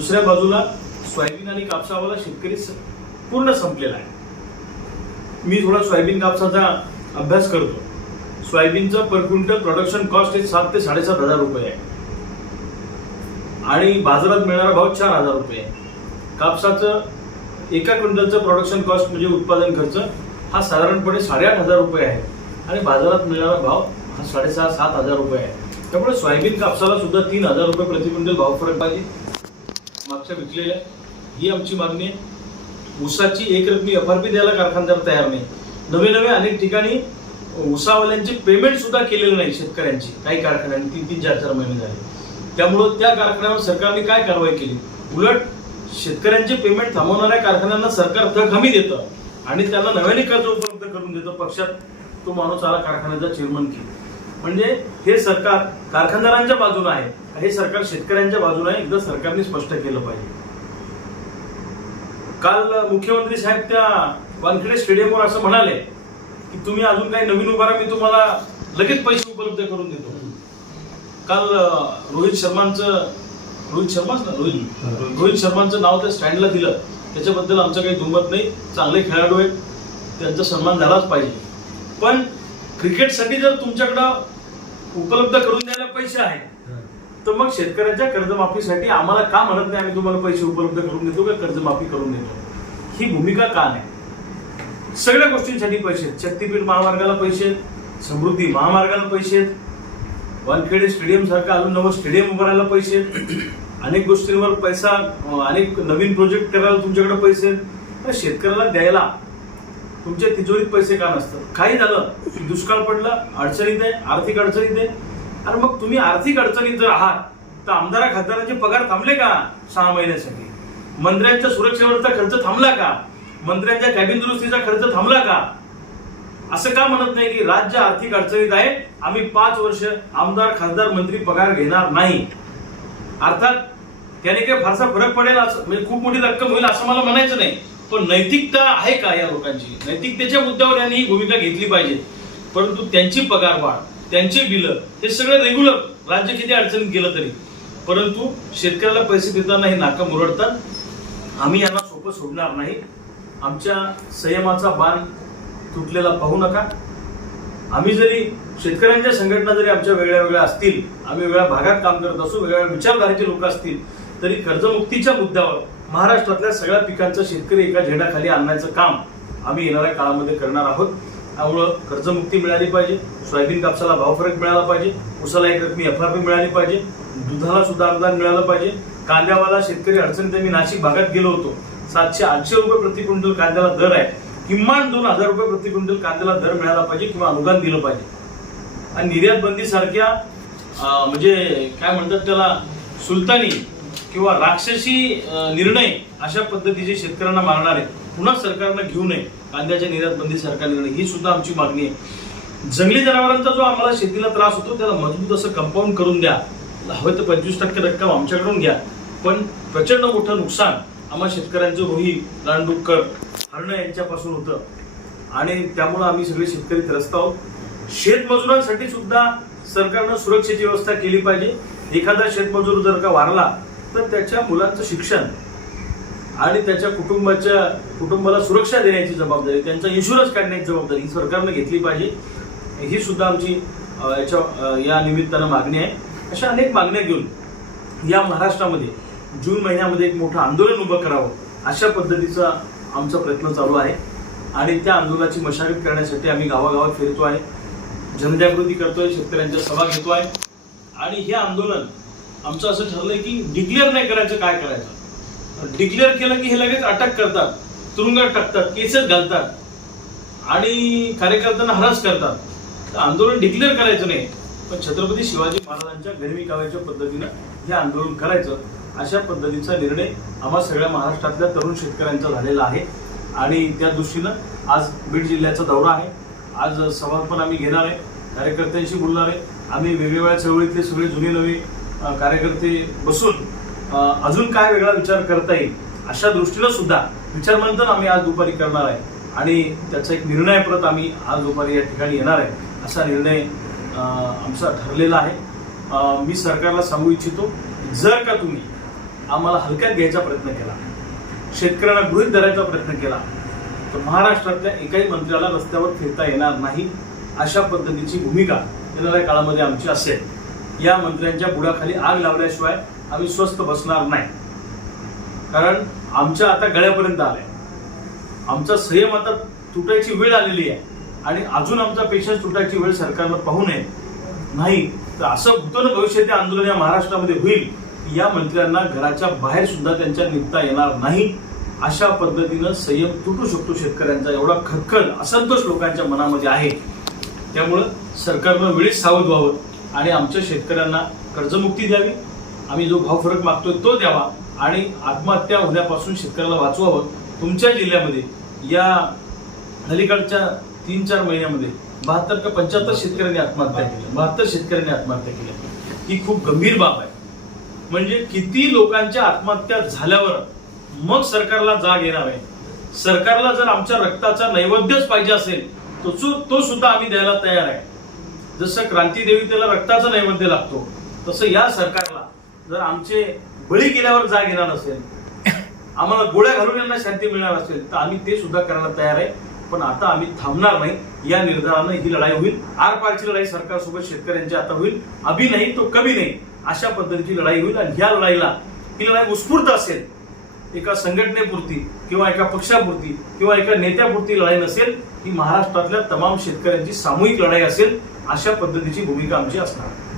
दुसऱ्या बाजूला सोयाबीन आणि कापसावाला शेतकरी पूर्ण संपलेला आहे. मी थोडा सोयाबीन कापसाचा अभ्यास करतो. सोयाबीनचं पर क्विंटल प्रोडक्शन कॉस्ट हे सात ते साडेसात हजार रुपये आहे. आणि बाजारात मिळणारा भाव चार हजार रुपये आहे. कापसाचं एका क्विंटलचं प्रोडक्शन कॉस्ट म्हणजे उत्पादन खर्च हा साधारणपणे साडेआठ हजार रुपये आहे. आणि बाजारात मिळणारा भाव हा साडेसहा सात हजार रुपये आहे. त्यामुळे सोयाबीन कापसाला सुद्धा तीन हजार रुपये प्रति क्विंटल भाव फरक पाहिजे. मागच्या विकलेल्या ही आमची मागणी आहे. ऊसाची एक रकमी एफ आर पी द्यायला कारखानदार तयार नाही. नवे नवे अनेक ठिकाणी ऊसावाल्यांची पेमेंट सुद्धा केलेलं नाही शेतकऱ्यांची. काही कारखान्यांनी तीन तीन चार चार महिने झाले. त्यामुळं त्या कारखान्यावर सरकारने काय कारवाई केली? उलट शेतकऱ्यांचे पेमेंट थांबवणाऱ्या कारखान्यांना सरकार थक हमी देतं आणि त्यांना नव्याने कर्ज उपलब्ध करून देतं. पक्षात तो माणूस आला कारखान्याचा चेअरमन केला. म्हणजे हे सरकार कारखानदारांच्या बाजूने आहे हे सरकार शेतकऱ्यांच्या बाजूने आहे. एकदा सरकारने स्पष्ट केलं पाहिजे. काल मुख्यमंत्री साहेब त्या वानखेडे स्टेडियमवर असं म्हणाले की तुम्ही अजून काही नवीन उभारा मी तुम्हाला लगेच पैसे उपलब्ध करून देतो. काल रोहित शर्मांचं रोहित शर्माच ना रोहित रोहित शर्मांचं नाव त्या स्टँडला दिलं. त्याच्याबद्दल आमचं काही दुमत नाही. चांगले खेळाडू आहेत. त्यांचा सन्मान झालाच पाहिजे. पण क्रिकेटसाठी जर तुमच्याकडं उपलब्ध करून द्यायला पैसे आहेत. तर मग शेतकऱ्याच्या कर्जमाफीसाठी आम्हाला का म्हणत नाही आम्ही तुम्हाला पैसे उपलब्ध करून देतो का कर्जमाफी करून देतो? ही भूमिका का नाही? सगळ्या गोष्टींसाठी पैसे आहेत. शक्तीपीठ महामार्गाला पैसे आहेत समृद्धी महामार्गाला पैसे आहेत वानखेडे स्टेडियम सारखं अजून नवं स्टेडियम उभारायला पैसे आहेत. अनेक गोष्टींवर पैसा अनेक नवीन प्रोजेक्ट करायला तुमच्याकडे पैसे आहेत. तर शेतकऱ्याला द्यायला तुमच्या तिजोरीत पैसे का नसतात? काही झालं की दुष्काळ पडला अडचणीत आहे आर्थिक अडचणीत आहे. अरे मग तुम्ही आर्थिक अडचणीत जर आहात तर आमदारा खासदारांचे पगार थांबले का सहा महिन्यासाठी? मंत्र्यांच्या सुरक्षेवरचा खर्च थांबला का? मंत्र्यांच्या कॅबिन दुरुस्तीचा खर्च थांबला का? असं का म्हणत नाही की राज्य आर्थिक अडचणीत आहे आम्ही पाच वर्ष आमदार खासदार मंत्री पगार घेणार नाही. अर्थात त्याने काही फारसा फरक पडेल असं म्हणजे खूप मोठी रक्कम होईल असं मला म्हणायचं नाही. पण नैतिकता आहे का या लोकांची? नैतिकतेच्या मुद्द्यावर यांनी ही भूमिका घेतली पाहिजे. परंतु त्यांची पगार वाढ त्यांचे बिलं हे सगळं रेग्युलर राज्य किती अडचणीत गेलं तरी. परंतु शेतकऱ्याला पैसे देताना हे नाका मुरडतात. आम्ही यांना सोपं सोडणार नाही. आमच्या संयमाचा बाण तुटलेला पाहू नका. आम्ही जरी शेतकऱ्यांच्या संघटना जरी आमच्या वेगळ्या वेगळ्या असतील आम्ही वेगळ्या भागात काम करत असू वेगळ्या विचारधारेचे लोक असतील तरी कर्जमुक्तीच्या मुद्द्यावर महाराष्ट्रातल्या सगळ्या पिकांचं शेतकरी एका झेंडाखाली आणण्याचं काम आम्ही येणाऱ्या काळामध्ये करणार आहोत. त्यामुळं कर्जमुक्ती मिळाली पाहिजे सोयाबीन कापसाला भाव फरक मिळाला पाहिजे उसाला एक रकमी एफ आर पी मिळाली पाहिजे दुधाला सुद्धा अनुदान मिळालं पाहिजे. कांद्यावाला शेतकरी अडचणीत मी नाशिक भागात गेलो होतो. सातशे आठशे रुपये प्रति क्विंटल कांद्याला दर आहे. किमान दोन हजार रुपये प्रति क्विंटल कांद्याला दर मिळाला पाहिजे किंवा अनुदान दिलं पाहिजे. आणि निर्यात बंदीसारख्या म्हणजे काय म्हणतात त्याला सुलतानी किंवा राक्षसी निर्णय अशा पद्धतीचे शेतकऱ्यांना मारणारे पुन्हा सरकारनं घेऊ नये. कांद्याच्या निर्यात बंदी सारखा निर्णय ही सुद्धा आमची मागणी आहे. जंगली जनावरांचा जो आम्हाला शेतीला त्रास होतो त्याला मजबूत असं कंपाऊंड करून द्या. हवे तर पंचवीस टक्के रक्कम आमच्याकडून घ्या. पण प्रचंड मोठं नुकसान आम्हा शेतकऱ्यांचं रोही रानडुक्कर हरणं यांच्यापासून होतं. आणि त्यामुळं आम्ही सगळे शेतकरी त्रस्त आहोत. शेतमजुरांसाठी सुद्धा सरकारनं सुरक्षेची व्यवस्था केली पाहिजे. एखादा शेतमजूर जर का वारला तर त्याच्या मुलांचं शिक्षण आणि त्याच्या कुटुंबाच्या कुटुंबाला सुरक्षा देण्याची जबाबदारी त्यांचा इन्शुरन्स काढण्याची जबाबदारी ही सरकारनं घेतली पाहिजे. ही सुद्धा आमची याच्या या निमित्तानं मागणी आहे. अशा अनेक मागण्या घेऊन या महाराष्ट्रामध्ये जून महिन्यामध्ये एक मोठं आंदोलन उभं करावं अशा पद्धतीचा आमचा प्रयत्न चालू आहे. आणि त्या आंदोलनाची मशागत करण्यासाठी आम्ही गावागावात फिरतो आहे. जनजागृती करतोय शेतकऱ्यांच्या सभा घेतो आहे आणि हे आंदोलन आमचं असं ठरलंय की डिक्लेअर नाही करायचं काय करायचं? डिक्लेअर केलं की हे लगेच अटक करतात तुरुंगात टाकतात केसेस घालतात आणि कार्यकर्त्यांना हरास करतात. तर आंदोलन डिक्लेअर करायचं नाही. पण छत्रपती शिवाजी महाराजांच्या गरमी काव्याच्या पद्धतीनं हे आंदोलन करायचं अशा पद्धतीचा निर्णय आम्हा सगळ्या महाराष्ट्रातल्या तरुण शेतकऱ्यांचा झालेला आहे. आणि त्या दृष्टीनं आज बीड जिल्ह्याचा दौरा आहे. आज सभा पण आम्ही घेणार आहे. कार्यकर्त्यांशी बोलणार आहे. आम्ही वेगवेगळ्या चळवळीतले सगळे जुने नवे कार्यकर्ते बसून अजून काय वेगळा विचार करता येईल अशा दृष्टीनं सुद्धा विचारमंथन आम्ही आज दुपारी करणार आहे. आणि त्याचा एक निर्णय परत आम्ही आज दुपारी या ठिकाणी येणार आहे. असा निर्णय आमचा ठरलेला आहे. मी सरकारला सांगू इच्छितो जर का तुम्ही आम्हाला हलक्यात घ्यायचा प्रयत्न केला शेतकऱ्यांना गृहीत धरायचा प्रयत्न केला तर महाराष्ट्रातल्या एकाही मंत्र्याला रस्त्यावर फिरता येणार नाही अशा पद्धतीची भूमिका येणाऱ्या काळामध्ये आमची असेल. या मंत्र्यांच्या बुडाखाली आग लावल्याशिवाय आम्ही स्वस्थ बसणार नाही. कारण आमच्या आता गळ्यापर्यंत आलंय. आमचा संयम आता तुटायची वेळ आलेली आहे. आणि अजून आमचा पेशन्स तुटायची वेळ सरकारनं पाहू नये. नाही तर असं भूतन भविष्यातील आंदोलन या महाराष्ट्रामध्ये होईल की या मंत्र्यांना घराच्या बाहेर सुद्धा त्यांच्या निघता येणार नाही अशा पद्धतीनं संयम तुटू शकतो शेतकऱ्यांचा एवढा खदखद असंतोष लोकांच्या मनामध्ये आहे. त्यामुळं सरकारनं वेळीच सावध व्हावं. आणि आमच्या शेतकऱ्यांना कर्जमुक्ती द्यावी. आम्ही जो भाव फरक मागतोय तो द्यावा. आणि आत्महत्या होण्यापासून शेतकऱ्याला वाचवावं. तुमच्या जिल्ह्यामध्ये या अलीकडच्या तीन चार महिन्यामध्ये बहात्तर का पंच्याहत्तर शेतकऱ्यांनी आत्महत्या केल्या बहात्तर शेतकऱ्यांनी आत्महत्या केल्या ही खूप गंभीर बाब आहे. म्हणजे किती लोकांच्या आत्महत्या झाल्यावर मग सरकारला जाग येणार आहे? सरकारला जर आमच्या रक्ताचा नैवेद्यच पाहिजे असेल तो तो सुद्धा आम्ही द्यायला तयार आहे. जसं क्रांती देवी त्याला रक्ताचा नैवेद्य लागतो तसं या सरकारला जर आमचे बळी गेल्यावर जाग येणार असेल आम्हाला गोळ्या घालून यांना शांती मिळणार असेल तर आम्ही ते सुद्धा करायला तयार आहे. पण आता आम्ही थांबणार नाही. या निर्धारानं ही लढाई होईल. आर पारची लढाई सरकारसोबत शेतकऱ्यांची आता होईल. अभि नाही तो कमी नाही. अशा पद्धतीची लढाई होईल. आणि ह्या लढाईला ही लढाई उत्स्फूर्त असेल. एका संघटनेपुरती किंवा एका पक्षापुरती किंवा एका नेत्यापुरती लढाई नसेल ही महाराष्ट्रातल्या तमाम शेतकऱ्यांची सामूहिक लढाई असेल अशा पद्धतीची भूमिका आमची असणार. आहे